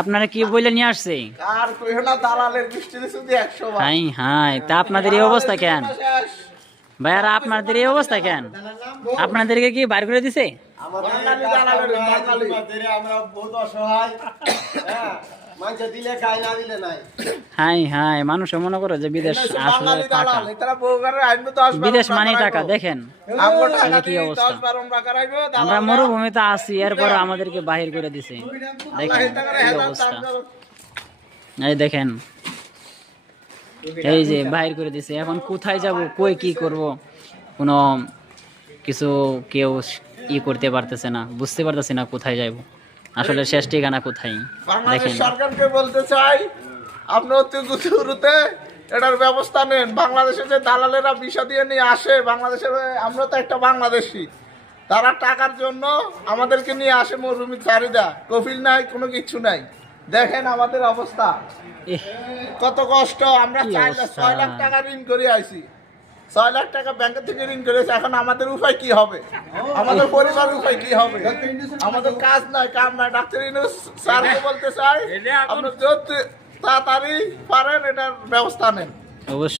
আপনারা কি বলে নিয়ে আসছে? আর কইও না, দালালের বৃষ্টিতে শুধু 100 বার। হাই হাই, তা আপনাদের এই অবস্থা কেন ভাইয়ারা? আপনাদের এই অবস্থা কেন? আপনাদেরকে কি বাইর করে দিছে? বাঙালি দালালের বাঙালি। আমরা বহুত অসহায়। হ্যাঁ, মানুষে দিলে খাই, না দিলে নাই। হাই হাই, মানুষ মনে করে যে বিদেশ আসলে বাঙালি টাকা, দালাল, এটারা বউগারে আইনবে 10 বিদেশ মানে টাকা। দেখেন আমগো টাকা তাহলে কি দিয়ে অবস্থা। 10-12 টাকা রাখবে আমরা মরুভূমিতে আছি, এরপর আমাদেরকে বাহির করে দিছে। দেখেন কি অবস্থা, এই দেখেন, এই যে বাহির করে দিছে। এখন কোথায় যাব, কই কি করব, কোনো কিছু কেউ করতে পারতেছে না, বুঝতে পারতেছে না কোথায় যাব, আসলে শেষ ঠিকানা কোথায়। বাংলাদেশ দেখেন সরকারকে বলতে চাই, আপনি অতি দ্রুত এটার ব্যবস্থা নেন। বাংলাদেশে যে দালালেরা ভিসা দিয়ে নিয়ে আসে, বাংলাদেশের আমরা তো একটা বাংলাদেশি, তারা টাকার জন্য আমাদেরকে নিয়ে আসে মরুভূমির চারিদা, কফিল নাই, কোনো কিছু নাই। দেখেন আমাদের অবস্থা এহ, কত কষ্ট। আমরা কি 6 অবস্থা। লাখ টাকা ঋণ করে আইছি, 6 লাখ টাকা ব্যাংকের থেকে ঋণ করেছি। এখন আমাদের উপায় কি হবে? আমাদের পরিবারের উপায় কি হবে? আমাদের কাজ নাই, কাম নাই। ডাক্তার ইউনূস স্যারকে বলতে চাই, আপনি যত তাড়াতাড়ি পারেন এটার ব্যবস্থা নেন। অবশ্যই।